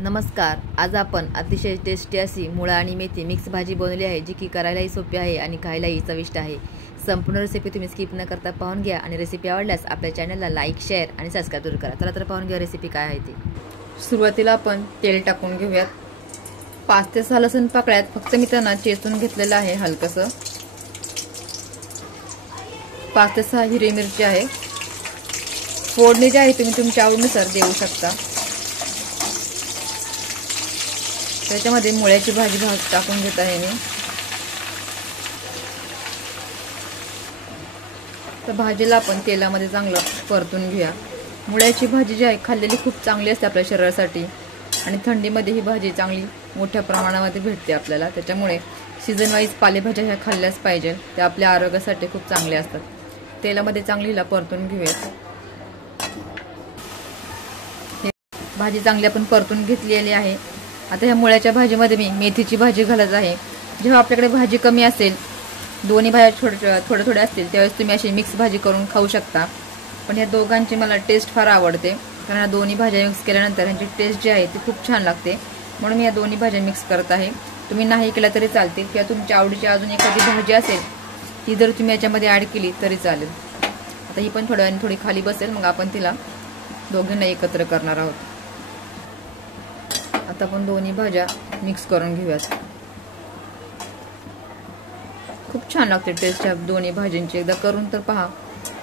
नमस्कार. आज आपण अतिशय टेस्टी अशी मुळा आणि मेथी मिक्स भाजी बनवली आहे, जी की करायलाही सोपी आहे आणि खायलाही चविष्ट आहे. संपूर्ण रेसिपी तुम्ही स्किप न करता पाहून घ्या आणि रेसिपी आवडल्यास आपल्या चॅनलला लाईक, शेअर आणि सबस्क्राइब जरूर करा. चला तर पाहून घ्या रेसिपी काय आहे ती. सुरुवातीला आपण तेल टाकून घेऊयात. 5 ते 6 लसूण पाकळ्यात फक्त मी त्यांना चेचून घेतलेलं आहे हलकसं. 5 ते 6 हिरवी मिरची आहे. फोडणी जी आहे तुम्ही तुमच्या आवडीनुसार देऊ शकता. त्याच्यामध्ये मुळ्याची भाजी टाकून घेत आहे मी. तर भाजीला आपण तेलामध्ये चांगलं परतून घेऊया. मुळ्याची भाजी जी आहे खाल्लेली खूप चांगली असते आपल्या शरीरासाठी आणि थंडीमध्ये ही भाजी चांगली मोठ्या प्रमाणामध्ये भेटते आपल्याला. त्याच्यामुळे सीझन वाईज पालेभाज्या ह्या खाल्ल्याच पाहिजे. त्या आपल्या आरोग्यासाठी खूप चांगल्या असतात. तेलामध्ये चांगली हिला परतून घेऊयात. भाजी चांगली आपण परतून घेतलेली आहे. आता ह्या मुळ्याच्या भाजीमध्ये मी मेथीची भाजी घालत आहे. जेव्हा आपल्याकडे भाजी कमी असेल, दोन्ही भाज्या थोड्या असतील, त्यावेळेस तुम्ही अशी मिक्स भाजी करून खाऊ शकता. पण ह्या दोघांची मला टेस्ट फार आवडते, कारण ह्या दोन्ही भाज्या मिक्स केल्यानंतर ह्यांची टेस्ट जी आहे ती खूप छान लागते. म्हणून मी या दोन्ही भाज्या मिक्स करत आहे. तुम्ही नाही केला तरी चालते, किंवा तुमच्या आवडीची अजून एखादी भाजी असेल ती जर तुम्ही याच्यामध्ये ॲड केली तरी चालेल. आता ही पण थोड्या वेळाने थोडी खाली बसेल, मग आपण तिला दोघींना एकत्र करणार आहोत. आता आपण दोन्ही भाज्या मिक्स करून घेऊयात. खूप छान लागते टेस्ट या दोन्ही भाज्यांची. एकदा करून तर पहा.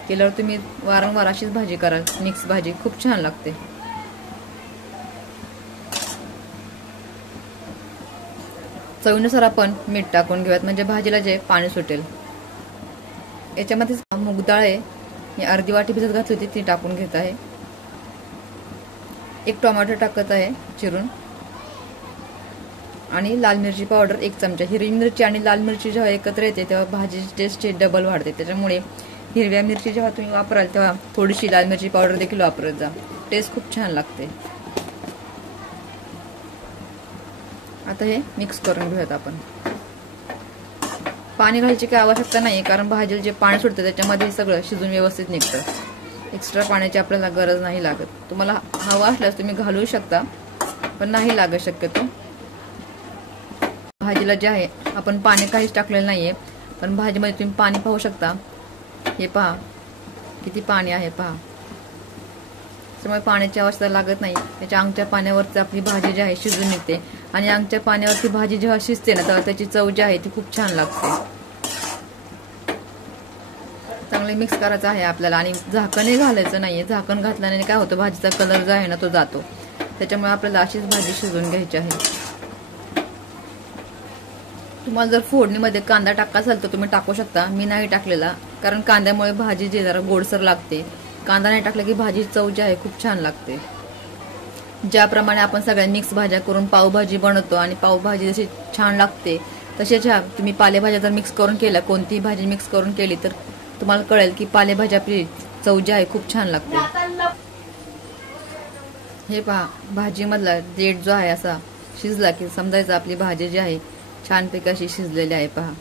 केल्यावर तुम्ही वारंवार अशीच भाजी कराल. मिक्स भाजी खूप छान लागते. चवीनुसार आपण मीठ टाकून घेऊयात, म्हणजे भाजीला जे पाणी सुटेल. याच्यामध्ये मूग डाळ आहे, मी अर्धी वाटी भिजत घातली होती, ती टाकून घेत आहे. एक टोमॅटो टाकत आहे चिरून, आणि लाल मिरची पावडर 1 चमचा. हिरवी मिरची आणि लाल मिरची जेव्हा एकत्र येते तेव्हा भाजीची टेस्ट डबल वाढते. त्याच्यामुळे हिरव्या मिरची जेव्हा तुम्ही वापराल तेव्हा थोडीशी लाल मिरची पावडर देखील वापरत जा. टेस्ट खूप छान लागते. आता हे मिक्स करून घेऊयात आपण. पाणी घालायची काही आवश्यकता नाही, कारण भाजीला जे पाणी सुटतं त्याच्यामध्ये सगळं शिजून व्यवस्थित निघतं. एक्स्ट्रा पाण्याची आपल्याला गरज नाही लागत. तुम्हाला हवा असल्यास तुम्ही घालू शकता, पण नाही लागत शक्यतो. भाजीला जे आहे आपण पाणी काहीच टाकलेलं नाहीये, पण भाजीमध्ये तुम्ही पाणी पाहू शकता. हे पहा किती पाणी आहे पहा. त्यामुळे पाण्याची आवश्यकता लागत नाही. त्याच्या अंगच्या पाण्यावरती आपली भाजी जी आहे शिजून निघते, आणि अंगच्या पाण्यावरती भाजी जेव्हा शिजते ना तेव्हा त्याची चव जी आहे ती खूप छान लागते. चांगले मिक्स करायचं आहे आपल्याला, आणि झाकणही घालायचं नाहीये. झाकण घातल्याने काय होतं, भाजीचा कलर जो आहे ना तो जातो. त्याच्यामुळे आपल्याला अशीच भाजी शिजवून घ्यायची आहे. तुम्हाला जर फोडणीमध्ये कांदा टाकायचा असेल तर तुम्ही टाकू शकता. मी नाही टाकलेला, कारण कांद्यामुळे भाजी जी जरा गोडसर लागते. कांदा नाही टाकला की भाजी चव जी आहे खूप छान लागते. ज्याप्रमाणे आपण सगळ्या मिक्स भाज्या करून पावभाजी बनवतो, आणि पावभाजी जशी छान लागते तसेच ह्या तुम्ही पालेभाज्या जर मिक्स करून केल्या, कोणतीही भाजी मिक्स करून केली तर तुम्हाला कळेल की पालेभाजी आपली चव जी आहे खूप छान लागते. हे पहा, भाजीमधला देठ जो आहे असा शिजला की समजायचं आपली भाजी जी आहे छानपैकी अशी शिजलेली आहे पहा.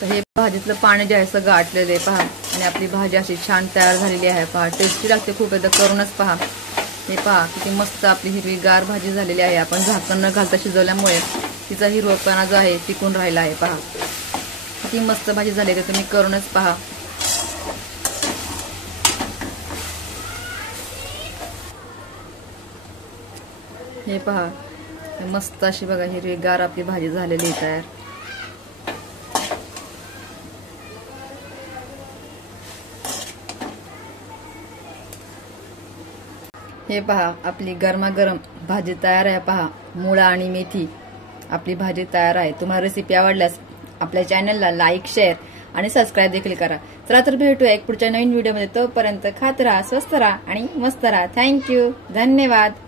तर हे भाजीतलं पाणी जे आहे सगळं आटलेलं आहे पहा, आणि आपली भाजी अशी छान तयार झालेली आहे पहा. टेस्टी लागते खूप. एकदा करूनच पहा. हे पहा किती मस्त आपली हिरवीगार भाजी झालेली आहे. आपण झाकण न घालता शिजवल्यामुळे तिचा हिरवपणा जो आहे टिकून राहिला आहे पहा. किती मस्त भाजी झाली आहे. तुम्ही करूनच पहा. हे पहा, मस्त अशी बघा हिरवीगार आपली भाजी झालेली आहे तयार. हे पहा, आपली गरमागरम भाजी तयार आहे पहा. मुळा आणि मेथी आपली भाजी तयार आहे. तुम्हाला रेसिपी आवडल्यास आपल्या चॅनलला लाईक, शेअर आणि सबस्क्राईब देखील करा. चला तर भेटूया एक पुढच्या नवीन व्हिडिओमध्ये. तोपर्यंत खात राहा, स्वस्त राहा आणि मस्त राहा. थँक्यू, धन्यवाद.